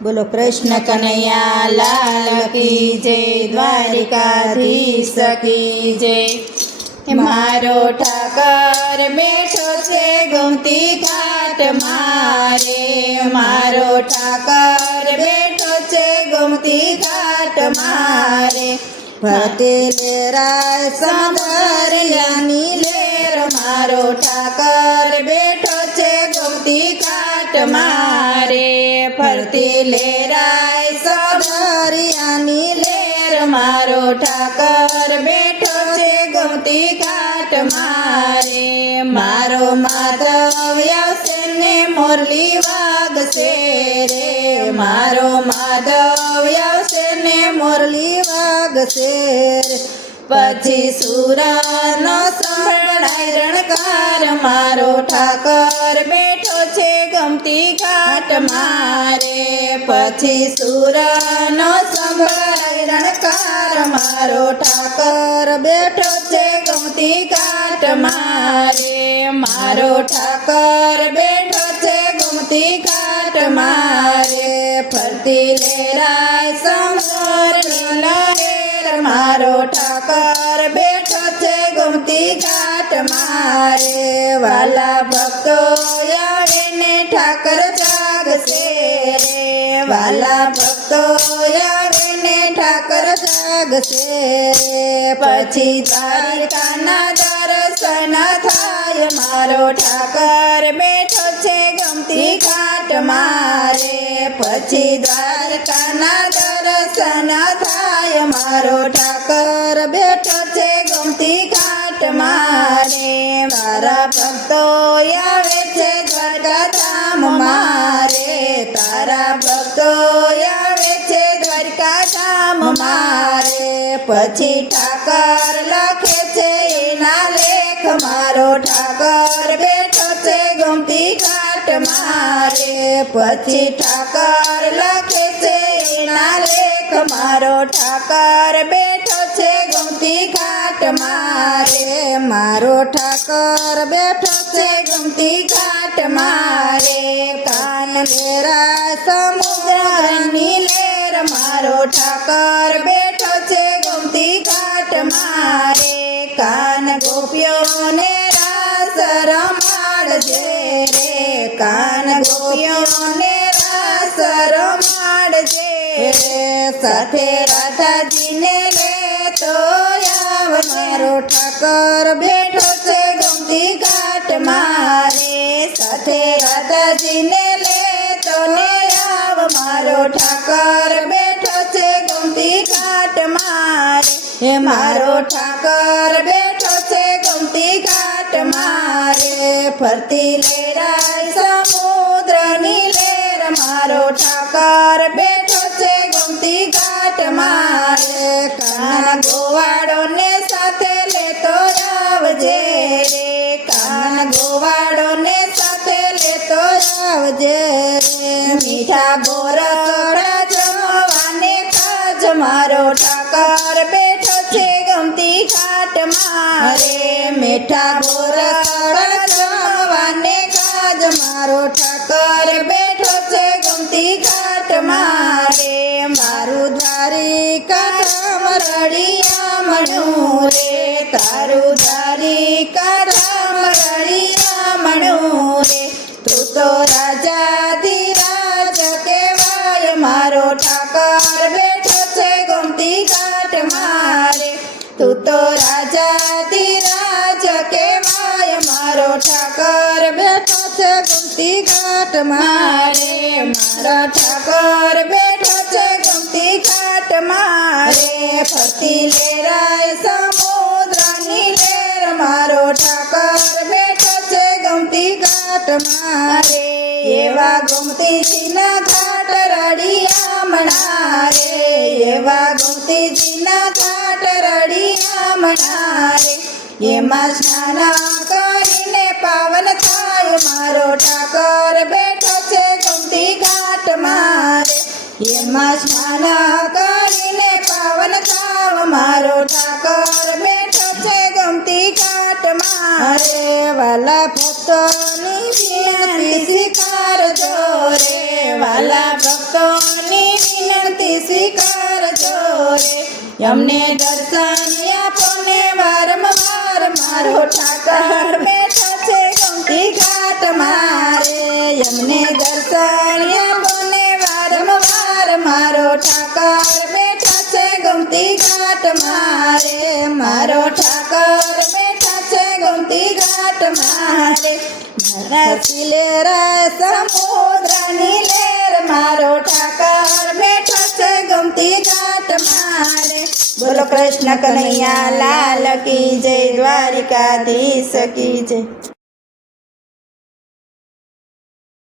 बोलो कृष्ण कन्हैया लाल की जय, द्वारिकाधीश की जय। मारो ठाकर बैठो छे गोमती घाट मारे, मारो ठाकर बैठो छे गोमती घाट मारे। फरते लेराय सौंदर्यनी लेर, मारो ठाकर बैठो छे गोमती घाट मारे। फरती लेराय सौंदर्यनी लेर, मारो ठाकर बैठो छे गोमती घाट मारे। मारो माधव आवशे ने मोरली वागशे रे, मारो माधव आवशे ने मोरली वागशे रे। पछी सुरानो संभळाय रणकार, मारो ठाकर बैठो छे गोमती घाट मारे। पछी सुरानो संभळाय रणकार, मारो ठाकर बैठो छे गोमती घाट मारे। मारो ठाकर बैठो छे गोमती घाट मारे। फरती लेराय सौंदर्य लहेर, मारो ठाकर बैठो छे गोमती घाट मारे। वाला भक्तो आवे ने ठाकर जागशे रे, वाला भक्तो आवे ने ठाकर जागशे रे। पछी द्वारिकाना दर्शन थाय, मारो ठाकर बैठो छे गोमती घाट मारे। पछी द्वारिकाना दर्शन थाय, मारो ठाकर बैठो छे गोमती घाट मारे। मारा भक्तो आवे छे द्वारका धाम मारे, तारा भक्तो आवे छे द्वारका धाम मारे। पछी ठाकर लखे छे एना लेख, मारो ठाकर बैठो छे गोमती घाट मारे। पछी ठाकर लखे छे एना लेख, मारो ठाकर बैठो छे गोमती घाट मारे। मारो ठाकर बैठो छे गोमती घाट मारे। कान घेराय समुद्रनी लेर, मारो ठाकर बैठो छे गोमती घाट मारे। कान गोपीओने रास रमाडजे रे, कान गोपीओने रास रमाडजे रे। साथे राधाजीने लेतो आव, मारो ठाकर बैठो छे गोमती घाट मारे। साथे राधाजीने लेतो ने आव, मारो ठाकर बैठो छे गोमती घाट मारे। हे मारो ठाकर बैठो छे गोमती घाट मारे। फरती लेराय समुद्रनी लेर, मारो ठाकर बैठो छे गोमती घाट मारे। कान गोवाड़ो ने साथे लेतो आवजे रे, कान गोवाड़ो ने साथे लेतो आवजे रे। मीठा बोरड़ा जमवाने काज, मारो ठाकर बैठो छे गोमती घाट मारे। मीठा बोरड़ा जमवाने काज, मारो ठाकर बैठो छे गोमती घाट मारे। मारू द्वारिका धाम रड़िया मणु रे, तारू द्वारिका धाम रड़िया मणु रे। तू तो राजाधिराज केवाय, मारो ठाकर बैठो छे गोमती घाट मारे। तू तो राजाधिराज केवाय, मारो ठाकर बैठो छे गोमती घाट मारे। मारा ठाकर बैठो छे गोमती घाट मारे। फरती लेराय समुद्रनी लेर, मारो ठाकर बैठो छे गोमती घाट मारे। एवा गोमतीजीना घाट रड़िया मणारे, एवा गोमतीजीना घाट रड़िया मणारे। एमा स्नान करीने पावन थाय, मारो ठाकर बैठो छे गोमती घाट मारे। एमा स्नान करीने पावन थाव, मारो ठाकर बैठो छे ગમતી ઘાટ મારે વાલા ભક્તોની વિનંતી સ્વીકારજો રે વાલા ભક્તોની વિનંતી સ્વીકારજો રે અમને દર્શન આપો ને વારંવાર મારો ઠાકર બેઠા છે ગમતી ઘાટ મારે અમને દર્શન આપો ને વારંવાર મારો ઠાકર બેઠા છે ગમતી ઘાટ મારો ઠાકર બેઠા છે ગમતી ઘાટ મારે મારા સિલેરા સમુદ્રની લેર મારો ઠાકર બેઠા છે ગમતી ઘાટ મારે બોલો કૃષ્ણ કનૈયા લાલ કી જય દ્વારિકાધીશ કી જય